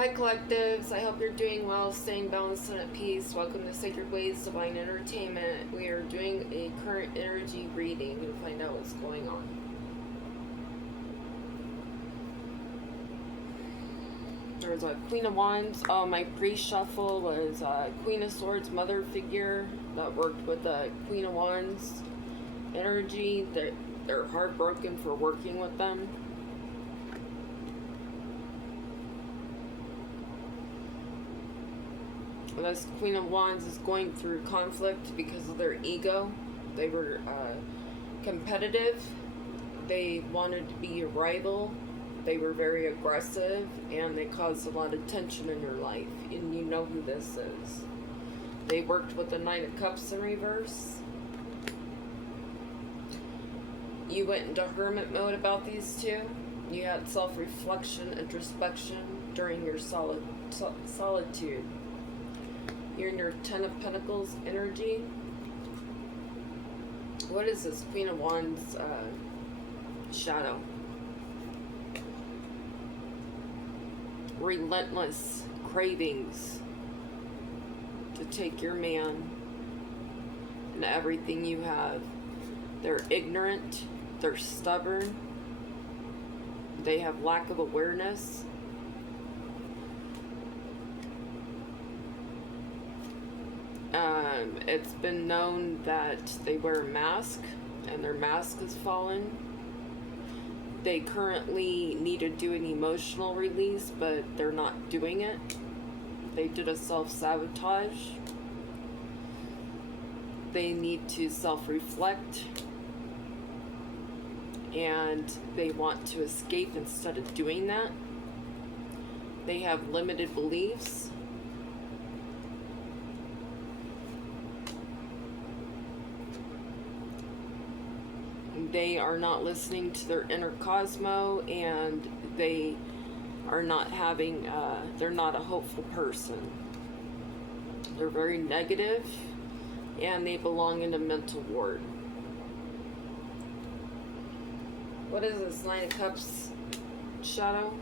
Hi collectives, I hope you're doing well, staying balanced and at peace. Welcome to Sacred Ways Divine Entertainment. We are doing a current energy reading to find out what's going on. There's a Queen of Wands. My pre-shuffle was Queen of Swords mother figure that worked with the Queen of Wands energy. They're heartbroken for working with them. This Queen of Wands is going through conflict because of their ego. They were competitive. They wanted to be a rival. They were very aggressive, and they caused a lot of tension in your life. And you know who this is. They worked with the Knight of Cups in reverse. You went into hermit mode about these two. You had self-reflection, introspection during your solitude. You're in your Ten of Pentacles energy. What is this Queen of Wands shadow? Relentless cravings to take your man and everything you have. They're ignorant. They're stubborn. They have lack of awareness. It's been known that they wear a mask and their mask has fallen. They currently need to do an emotional release, but they're not doing it. They did a self-sabotage. They need to self-reflect. And they want to escape instead of doing that. They have limited beliefs. They are not listening to their inner Cosmo, and they are not having, they're not a hopeful person. They're very negative, and they belong in a mental ward. What is this Nine of Cups shadow?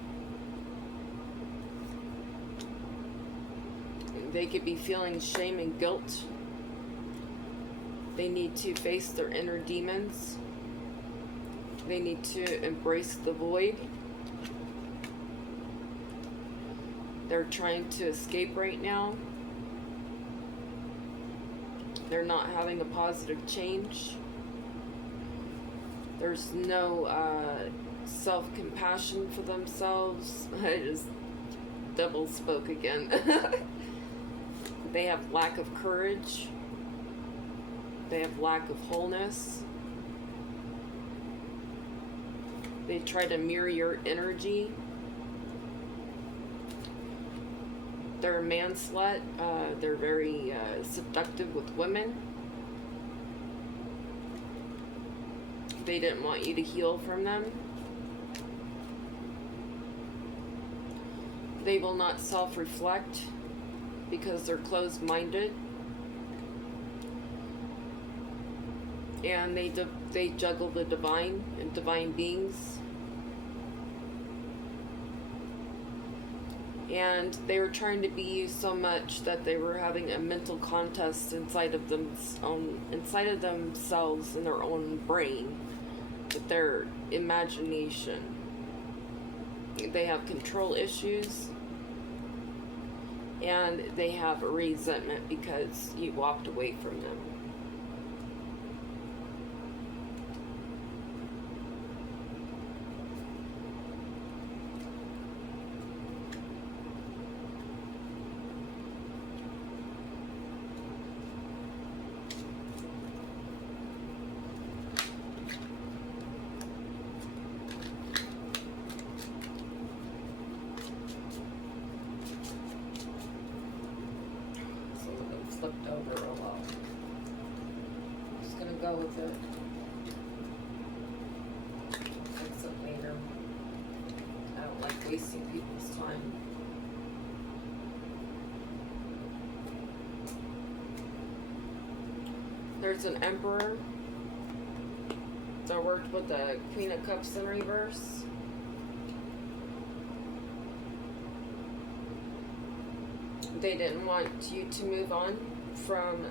They could be feeling shame and guilt. They need to face their inner demons. They need to embrace the void. They're trying to escape right now. They're not having a positive change. There's no self-compassion for themselves. I just double spoke again. They have lack of courage. They have lack of wholeness. They try to mirror your energy. They're a man slut. They're very seductive with women. They didn't want you to heal from them. They will not self-reflect because they're closed-minded. And they juggle the divine and divine beings. And they were trying to be you so much that they were having a mental contest inside of themselves in their own brain, with their imagination. They have control issues, and they have resentment because you walked away from them. Flipped over a lot. Just gonna go with it. Fix it later. I don't like wasting people's time. There's an Emperor that worked with the Queen of Cups in reverse. They didn't want you to move on from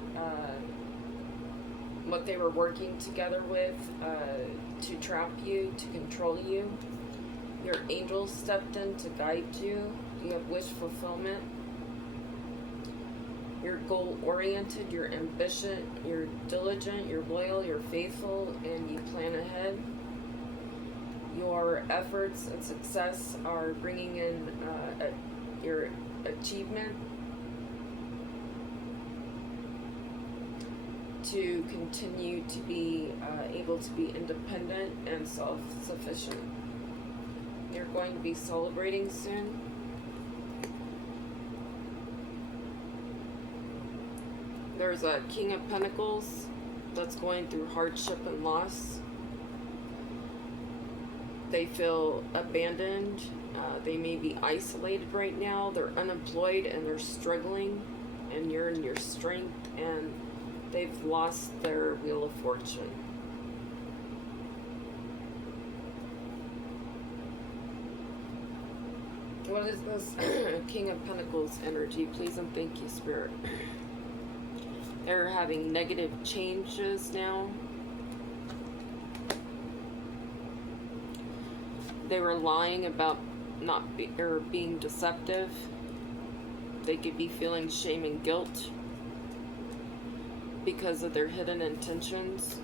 what they were working together with to trap you, to control you. Your angels stepped in to guide you. You have wish fulfillment. You're goal-oriented, you're ambitious, you're diligent, you're loyal, you're faithful, and you plan ahead. Your efforts and success are bringing in your achievement to continue to be able to be independent and self-sufficient. You're going to be celebrating soon. There's a King of Pentacles that's going through hardship and loss. They feel abandoned. They may be isolated right now. They're unemployed and they're struggling, and you're in your strength, and they've lost their Wheel of Fortune. What is this King of Pentacles energy? Please and thank you, Spirit. They're having negative changes now. They were lying about being deceptive. They could be feeling shame and guilt because of their hidden intentions.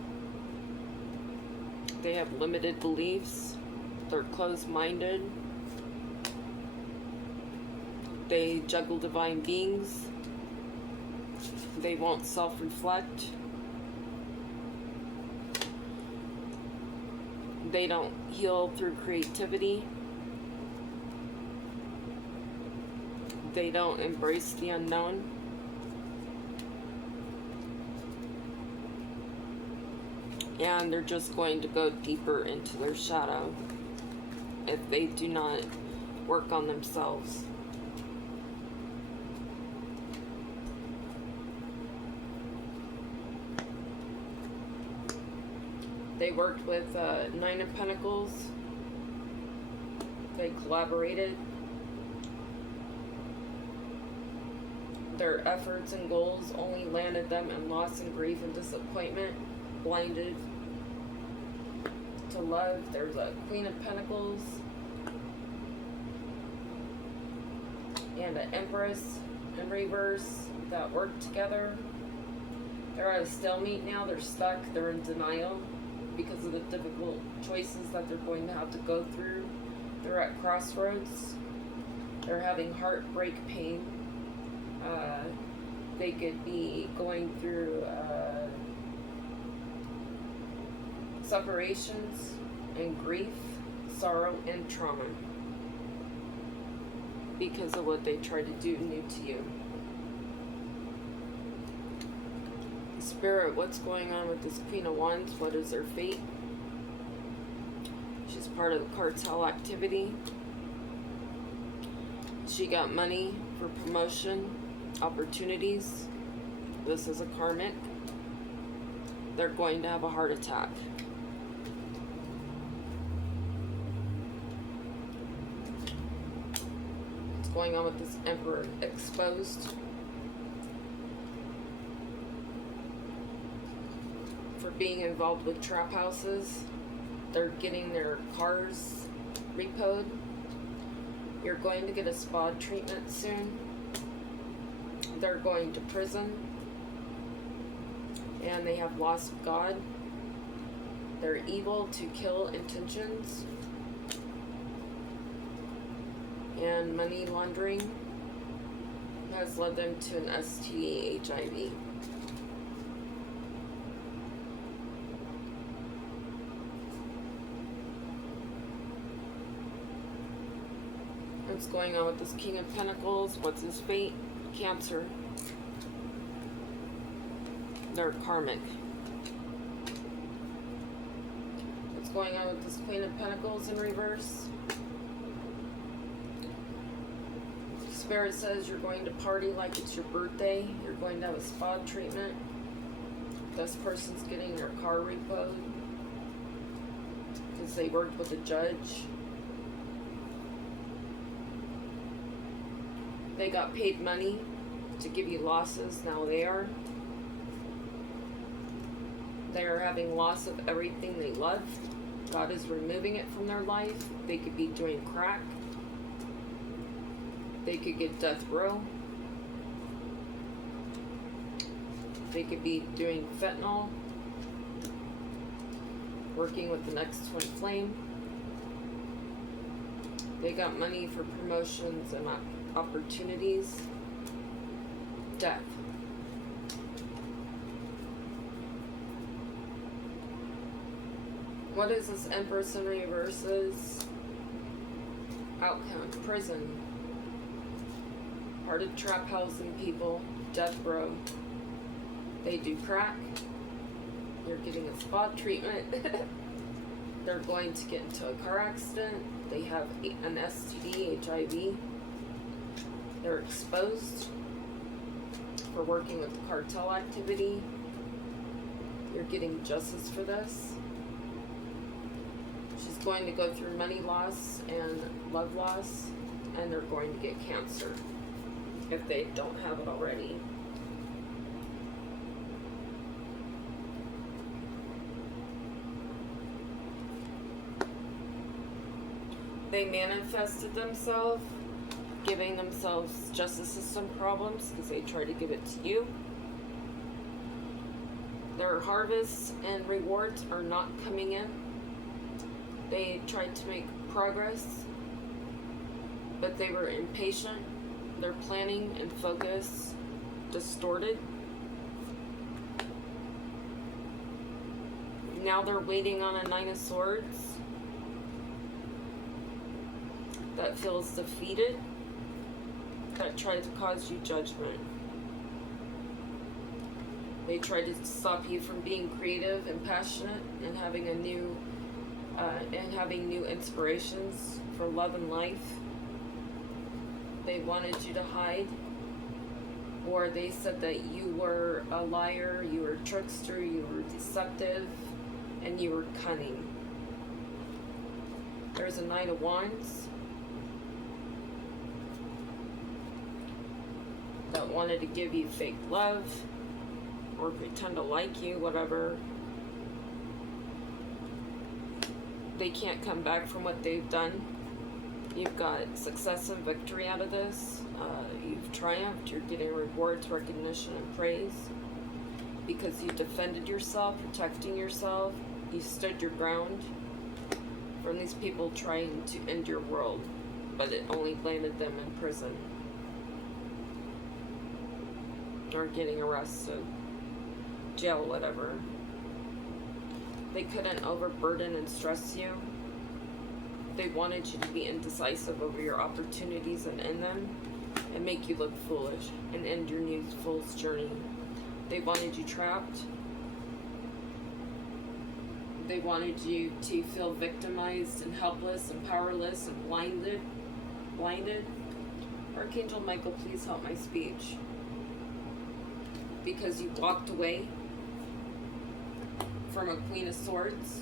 They have limited beliefs. They're closed-minded. They juggle divine beings. They won't self-reflect. They don't heal through creativity. They don't embrace the unknown. And they're just going to go deeper into their shadow if they do not work on themselves. They worked with Nine of Pentacles. They collaborated. Their efforts and goals only landed them in loss and grief and disappointment, blinded to love. There's a Queen of Pentacles and an Empress in reverse that work together. They're at a stalemate now. They're stuck. They're in denial because of the difficult choices that they're going to have to go through. They're at crossroads. They're having heartbreak pain. They could be going through separations and grief, sorrow, and trauma because of what they tried to do new to you. Spirit, what's going on with this Queen of Wands? What is her fate? She's part of the cartel activity. She got money for promotion, opportunities. This is a karmic. They're going to have a heart attack. What's going on with this Emperor? Exposed for being involved with trap houses. They're getting their cars repoed. You're going to get a spa treatment soon. They're going to prison. And they have lost God. They're evil to kill intentions. And money laundering has led them to an STD, HIV. What's going on with this King of Pentacles? What's his fate? Cancer. They're karmic. What's going on with this Queen of Pentacles in reverse? Spirit says you're going to party like it's your birthday. You're going to have a spa treatment. This person's getting their car repoed because they worked with a judge. They got paid money to give you losses. Now they are having loss of everything they love. God is removing it from their life. They could be doing crack. They could get death row. They could be doing fentanyl, working with the next twin flame. They got money for promotions and opportunities. Death. What is this Empress in reverses? Outcome. Prison. Hearted trap housing people. Death row. They do crack. You're getting a spot treatment. They're going to get into a car accident. They have an STD, HIV. They're exposed for working with cartel activity. You're getting justice for this. She's going to go through money loss and love loss, and they're going to get cancer if they don't have it already. They manifested themselves, giving themselves justice system problems because they try to give it to you. Their harvests and rewards are not coming in. They tried to make progress, but they were impatient. Their planning and focus distorted. Now they're waiting on a Nine of Swords that feels defeated, that tried to cause you judgment. They tried to stop you from being creative and passionate and having a new having new inspirations for love and life. They wanted you to hide, or they said that you were a liar, you were a trickster, you were deceptive, and you were cunning. There's a Knight of Wands that wanted to give you fake love or pretend to like you, whatever. They can't come back from what they've done. You've got success and victory out of this. You've triumphed. You're getting rewards, recognition, and praise because you defended yourself, protecting yourself. You stood your ground from these people trying to end your world, but it only landed them in prison or getting arrested, jail, whatever. They couldn't overburden and stress you. They wanted you to be indecisive over your opportunities and end them and make you look foolish and end your new fool's journey. They wanted you trapped. They wanted you to feel victimized and helpless and powerless and blinded. Archangel Michael, please help my speech. Because you walked away from a Queen of Swords,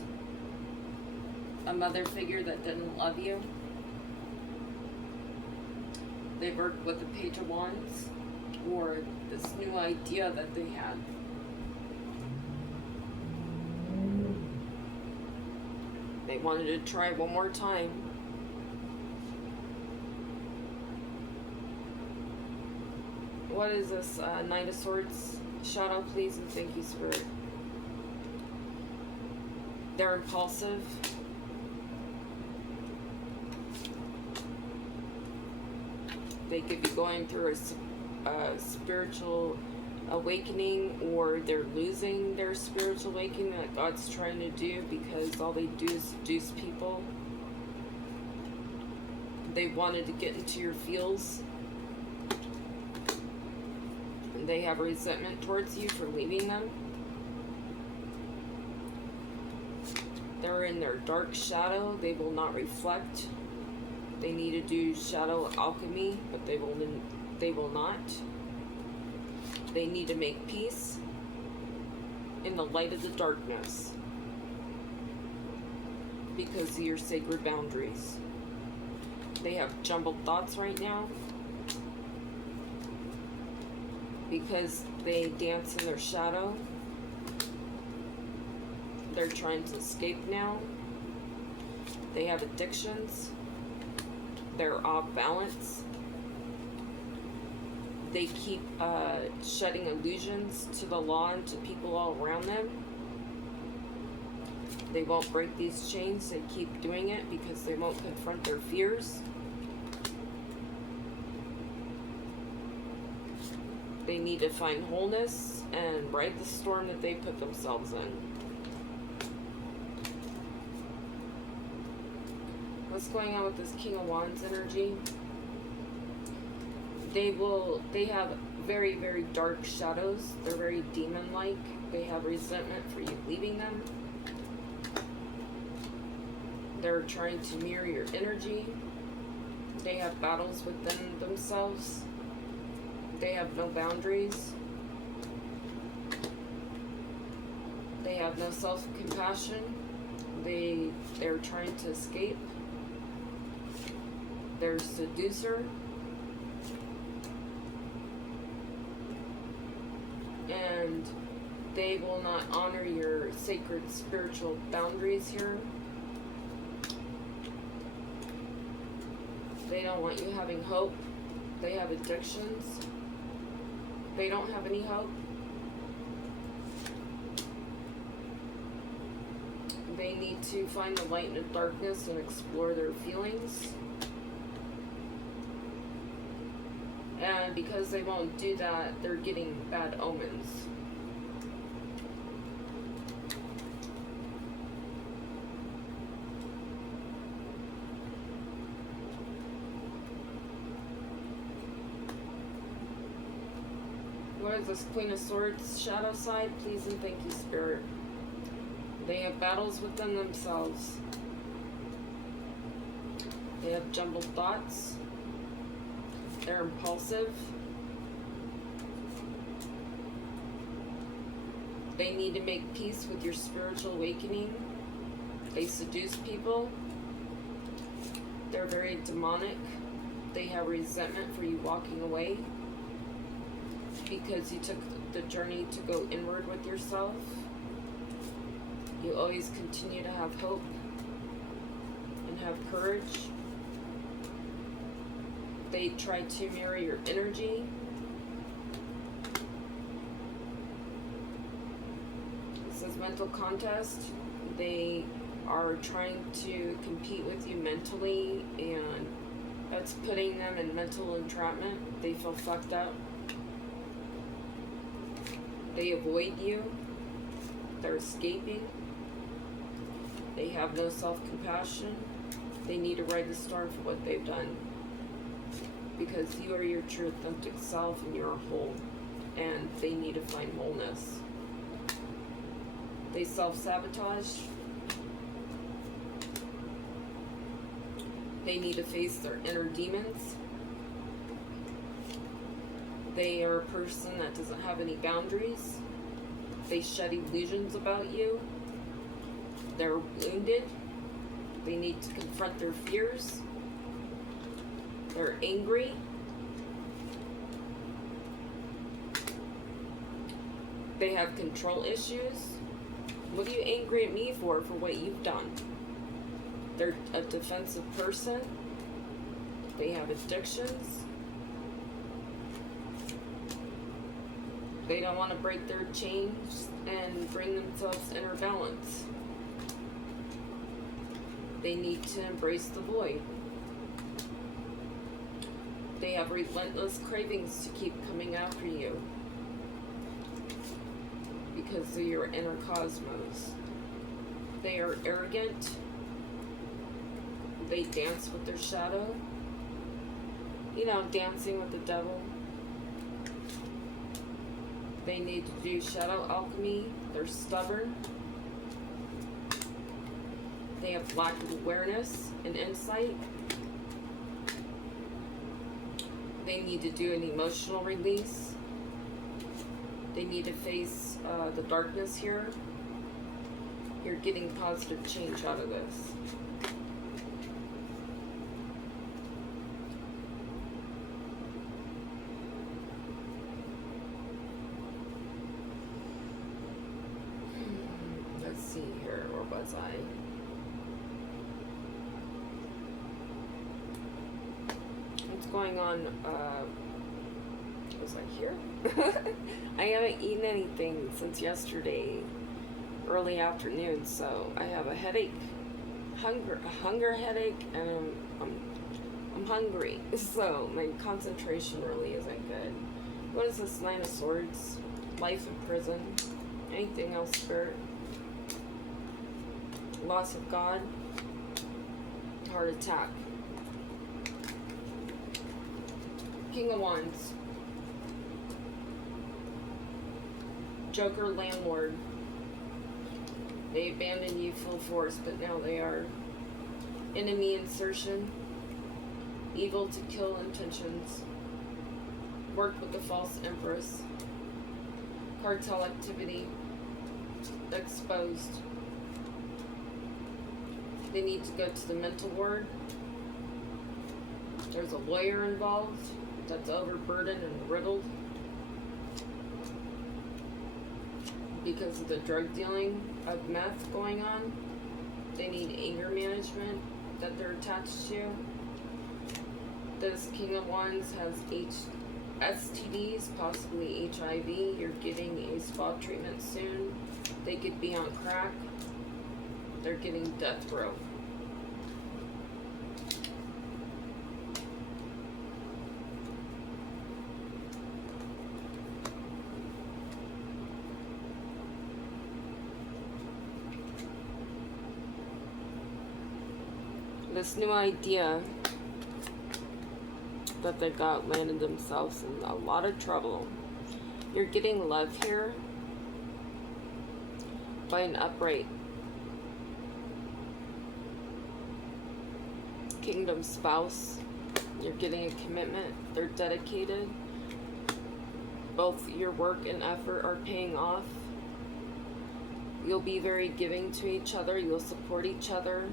a mother figure that didn't love you. They worked with the Page of Wands, or this new idea that they had. They wanted to try one more time. What is this Knight of Swords shadow, please, and thank you, Spirit. They're impulsive. They could be going through a spiritual awakening, or they're losing their spiritual awakening that God's trying to do because all they do is seduce people. They wanted to get into your feels. And they have resentment towards you for leaving them. They're in their dark shadow. They will not reflect. They need to do shadow alchemy, but they will not. They need to make peace in the light of the darkness because of your sacred boundaries. They have jumbled thoughts right now. because they dance in their shadow. They're trying to escape now. They have addictions. They're off balance. They keep shedding illusions to the law and to people all around them. They won't break these chains. They keep doing it because they won't confront their fears. They need to find wholeness and ride the storm that they put themselves in. What's going on with this King of Wands energy? They have very, very dark shadows. They're very demon-like. They have resentment for you leaving them. They're trying to mirror your energy. They have battles within themselves. They have no boundaries. They have no self-compassion. They're trying to escape. They're a seducer. And they will not honor your sacred spiritual boundaries here. They don't want you having hope. They have addictions. They don't have any hope. They need to find the light in the darkness and explore their feelings. And because they won't do that, they're getting bad omens. What is this Queen of Swords shadow side? Please and thank you, Spirit. They have battles within themselves. They have jumbled thoughts. They're impulsive. They need to make peace with your spiritual awakening. They seduce people. They're very demonic. They have resentment for you walking away because you took the journey to go inward with yourself. You always continue to have hope and have courage. They try to mirror your energy. This is mental contest. They are trying to compete with you mentally, and that's putting them in mental entrapment. They feel fucked up. They avoid you. They're escaping. They have no self-compassion. They need to ride the storm for what they've done. Because you are your true authentic self and you're whole. And they need to find wholeness. They self-sabotage. They need to face their inner demons. They are a person that doesn't have any boundaries. They shed illusions about you. They're wounded. They need to confront their fears. They're angry. They have control issues. What are you angry at me for what you've done? They're a defensive person. They have addictions. They don't want to break their chains and bring themselves inner balance. They need to embrace the void. They have relentless cravings to keep coming after you because of your inner cosmos. They are arrogant. They dance with their shadow. You know, dancing with the devil. They need to do shadow alchemy. They're stubborn. They have lack of awareness and insight. They need to do an emotional release. They need to face the darkness here. You're getting positive change out of this. eye. What's going on? Was I here? I haven't eaten anything since yesterday, early afternoon, so I have a headache, a hunger headache, and I'm hungry, so my concentration really isn't good. What is this? 9 of Swords, life in prison, anything else, Spirit? Loss of God, heart attack. King of Wands, Joker, landlord. They abandoned you full force, but now they are. Enemy insertion, evil to kill intentions. Worked with the false empress. Cartel activity, exposed. They need to go to the mental ward. There's a lawyer involved that's overburdened and riddled because of the drug dealing of meth going on. They need anger management that they're attached to. This King of Wands has STDs, possibly HIV. You're getting a spa treatment soon. They could be on crack. They're getting death row. This new idea that they got landed themselves in a lot of trouble. You're getting love here by an upright kingdom spouse. You're getting a commitment. They're dedicated. Both your work and effort are paying off. You'll be very giving to each other. You'll support each other.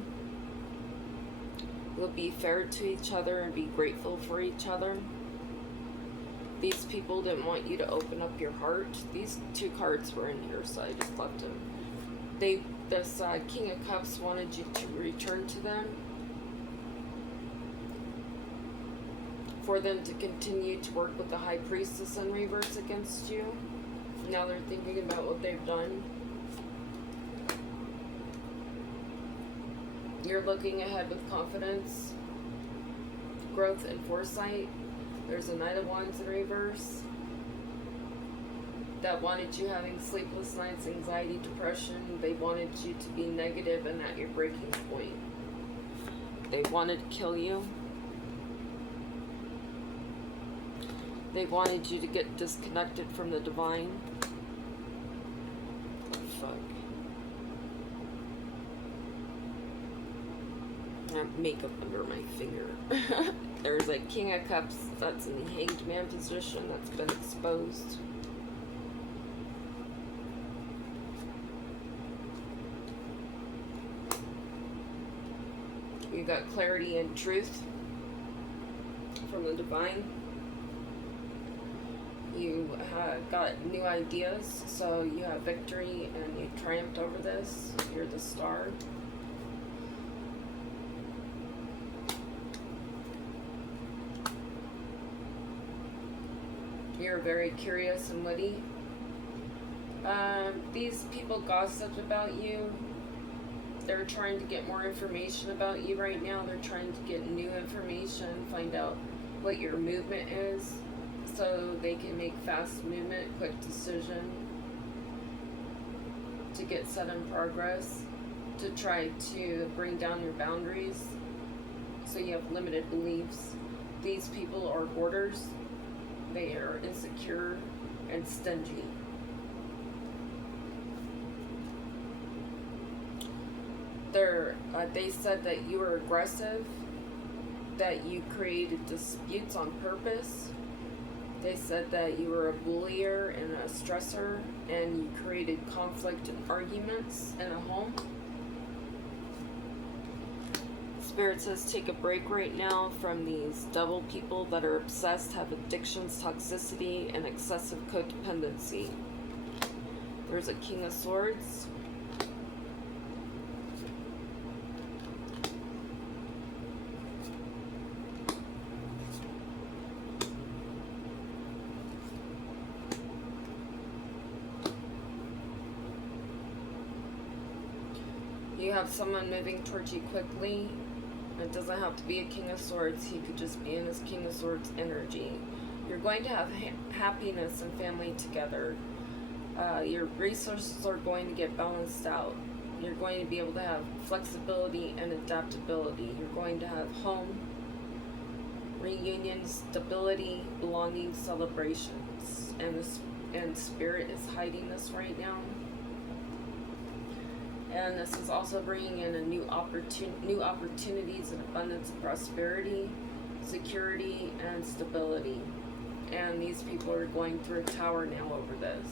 You'll be fair to each other and be grateful for each other. These people didn't want you to open up your heart. These 2 cards were in here, so I just left them. This King of Cups wanted you to return to them, for them to continue to work with the High Priestess in reverse against you. Now they're thinking about what they've done. You're looking ahead with confidence, growth, and foresight. There's a Knight of Wands in reverse that wanted you having sleepless nights, anxiety, depression. They wanted you to be negative and at your breaking point. They wanted to kill you. They wanted you to get disconnected from the divine. Fuck. I have makeup under my finger. There's a King of Cups that's in the Hanged Man position that's been exposed. You got clarity and truth from the divine. You got new ideas, so you have victory and you triumphed over this. You're the star. You're very curious and witty. These people gossip about you. They're trying to get more information about you right now. They're trying to get new information, find out what your movement is, so they can make fast movement, quick decision, to get set in progress, to try to bring down your boundaries, so you have limited beliefs. These people are hoarders. They are insecure and stingy. They said that you were aggressive, that you created disputes on purpose. They said that you were a bullier and a stressor, and you created conflict and arguments in a home. Spirit says take a break right now from these double people that are obsessed, have addictions, toxicity, and excessive codependency. There's a King of Swords. You have someone moving towards you quickly. It doesn't have to be a King of Swords. He could just be in his King of Swords energy. You're going to have happiness and family together. Your resources are going to get balanced out. You're going to be able to have flexibility and adaptability. You're going to have home, reunions, stability, belonging, celebrations. And Spirit is hiding this right now. And this is also bringing in a new opportunities and abundance and prosperity, security, and stability. And these people are going through a tower now over this.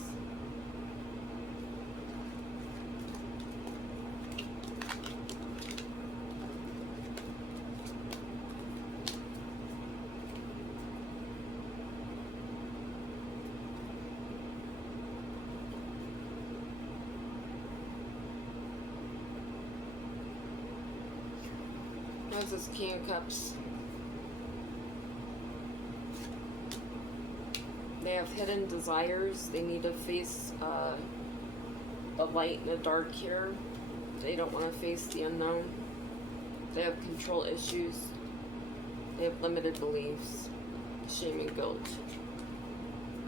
This is King of Cups. They have hidden desires. They need to face the light and the dark here. They don't want to face the unknown. They have control issues. They have limited beliefs, shame and guilt.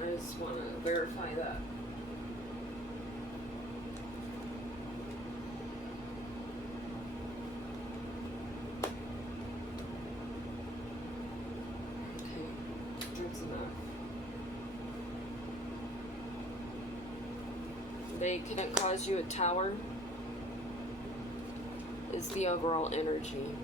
I just want to verify that. They couldn't cause you a tower, is the overall energy.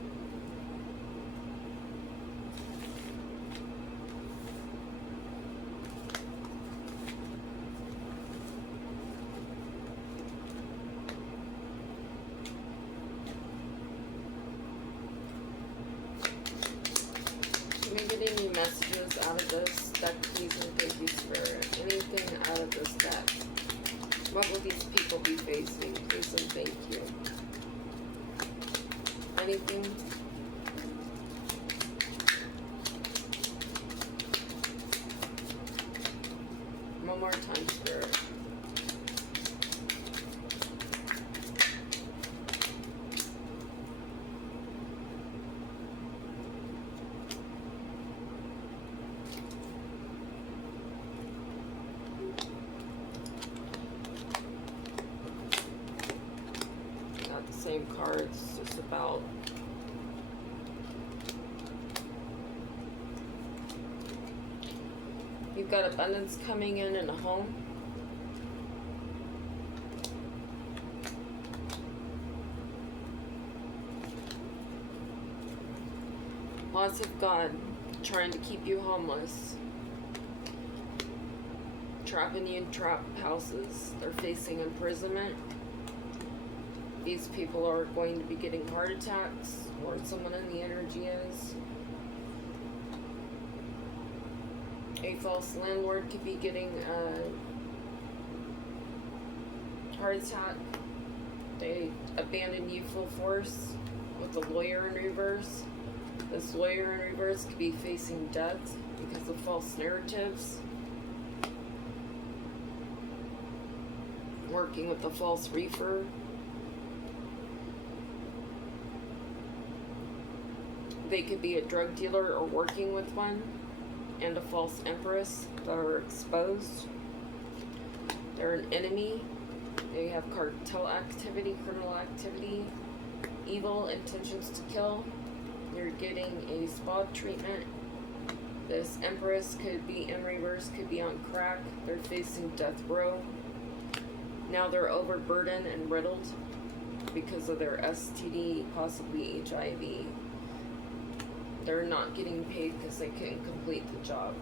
Can we get any messages out of this deck, please, and thank you, Spirit? Anything out of this deck? What will these people be facing? Please and thank you. Anything? One more time, Spirit. Same cards, just about you've got abundance coming in a home. Lots of God trying to keep you homeless, trapping you in trap houses. They're facing imprisonment. These people are going to be getting heart attacks, or someone in the energy is. A false landlord could be getting a heart attack. They abandon you full force with the lawyer in reverse. This lawyer in reverse could be facing death because of false narratives. Working with the false reefer. They could be a drug dealer or working with one, and a false empress that are exposed. They're an enemy. They have cartel activity, criminal activity, evil intentions to kill. You're getting a spa treatment. This empress could be in reverse, could be on crack. They're facing death row. Now they're overburdened and riddled because of their STD, possibly HIV. They're not getting paid because they couldn't complete the job.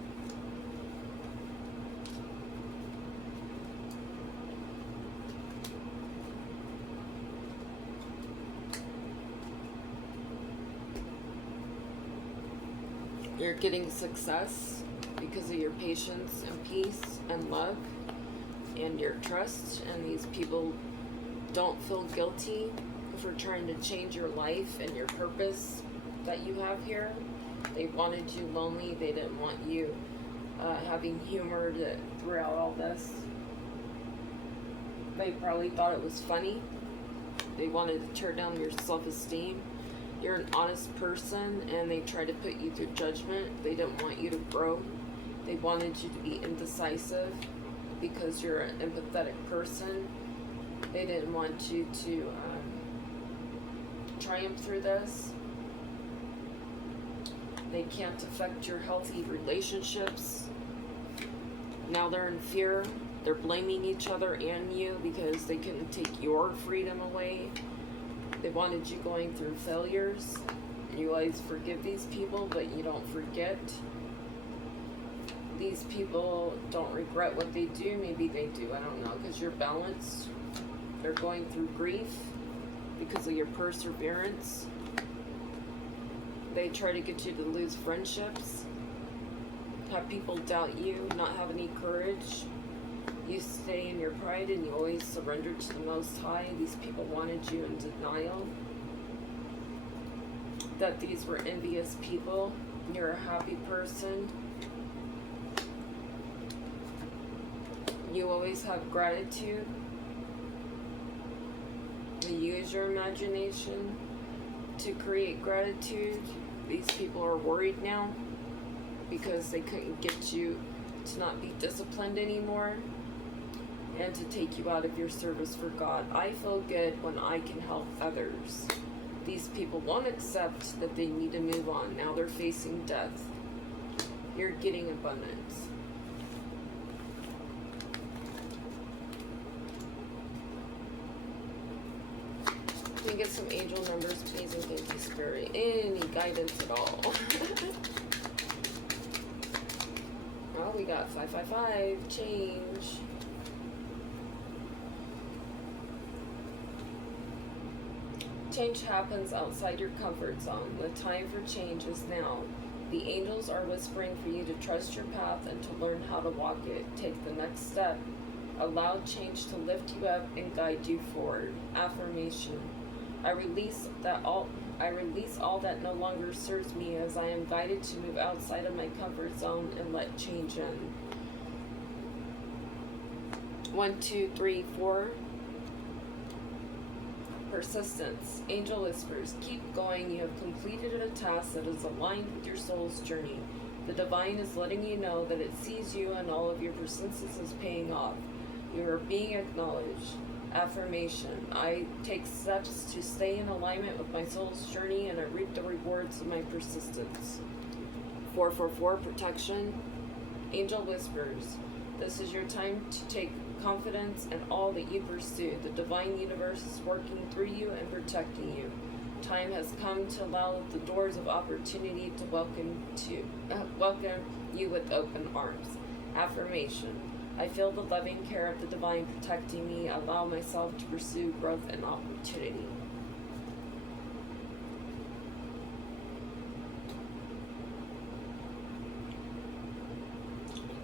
You're getting success because of your patience and peace and love and your trust. And these people don't feel guilty for trying to change your life and your purpose that you have here. They wanted you lonely. They didn't want you having humor throughout all this. They probably thought it was funny. They wanted to tear down your self-esteem. You're an honest person, and they tried to put you through judgment. They didn't want you to grow. They wanted you to be indecisive because you're an empathetic person. They didn't want you to triumph through this. They can't affect your healthy relationships. Now they're in fear. They're blaming each other and you because they couldn't take your freedom away. They wanted you going through failures. You always forgive these people, but you don't forget. These people don't regret what they do. Maybe they do. I don't know, because you're balanced. They're going through grief because of your perseverance. They try to get you to lose friendships, have people doubt you, not have any courage. You stay in your pride and you always surrender to the Most High. These people wanted you in denial. That these were envious people. You're a happy person. You always have gratitude. You use your imagination to create gratitude. These people are worried now because they couldn't get you to not be disciplined anymore and to take you out of your service for God. I feel good when I can help others. These people won't accept that they need to move on. Now they're facing death. You're getting abundance. Can we get some angel numbers, please, and thank you, Spirit. Any guidance at all. Oh, we got 555, change. Change happens outside your comfort zone. The time for change is now. The angels are whispering for you to trust your path and to learn how to walk it. Take the next step. Allow change to lift you up and guide you forward. Affirmation. I release all that no longer serves me as I am guided to move outside of my comfort zone and let change in. 1, 2, 3, 4. Persistence. Angel whispers, keep going. You have completed a task that is aligned with your soul's journey. The divine is letting you know that it sees you and all of your persistence is paying off. You are being acknowledged. Affirmation. I take steps to stay in alignment with my soul's journey and I reap the rewards of my persistence. 444. Protection. Angel whispers, this is your time to take confidence in all that you pursue. The divine universe is working through you and protecting you. Time has come to allow the doors of opportunity to welcome you with open arms. Affirmation. I feel the loving care of the divine protecting me. Allow myself to pursue growth and opportunity.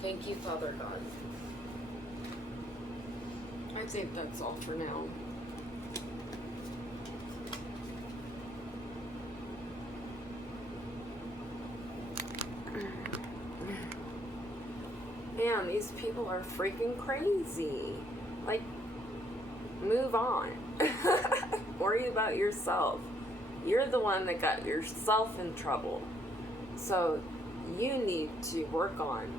Thank you, Father God. I think that's all for now. Man, these people are freaking crazy. Like, move on. Worry about yourself. You're the one that got yourself in trouble. So, you need to work on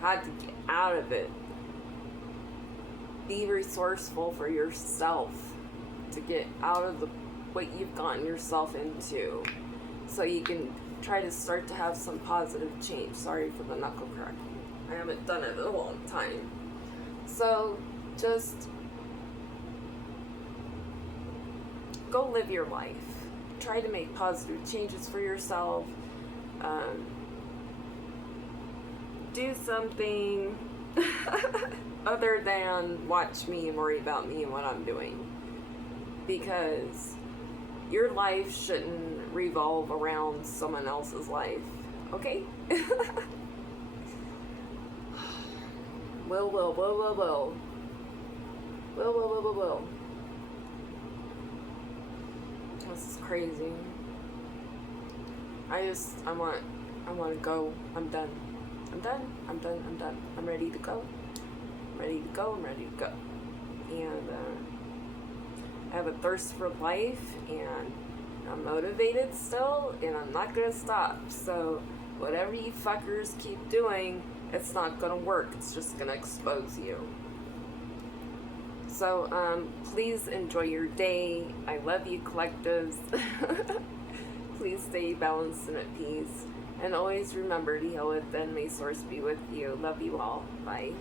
how to get out of it. Be resourceful for yourself to get out of what you've gotten yourself into, so you can try to start to have some positive change. Sorry for the knuckle crack. I haven't done it in a long time. So just go live your life. Try to make positive changes for yourself. Do something other than watch me and worry about me and what I'm doing, because your life shouldn't revolve around someone else's life, okay? Will. This is crazy. I want to go. I'm done. I'm ready to go. And I have a thirst for life, and I'm motivated still, and I'm not gonna stop. So whatever you fuckers keep doing, it's not gonna work. It's just gonna expose you. So please enjoy your day. I love you, collectives. Please stay balanced and at peace. And always remember to heal within. May Source be with you. Love you all. Bye.